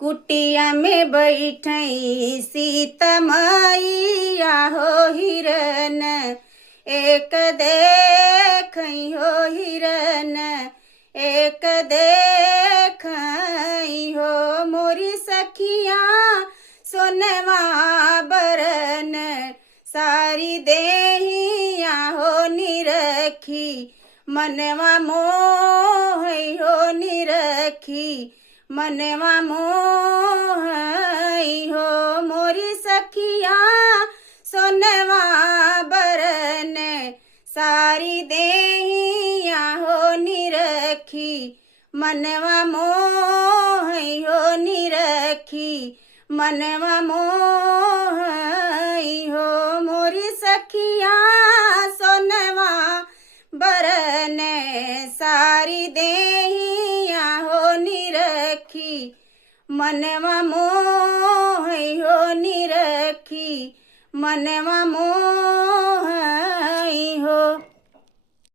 कुटिया में बैठई सीता मैया हो हिरन एक देखई हो हिरन एक देखई हो मोरी सखिया सोनवा बरन सारी देहिया हो निरखी मनवा मोह हो निरखी मनवा मोह हो मोरी सखिया सोनवा बरन सारी देहिया हो निरखी मनवा मोह हो निरखी मनवा मोह हो मोरी सखिया सोनवा बरन सारी देहिया हो निरखी मनवा मोह हो निरखी मनवा मोह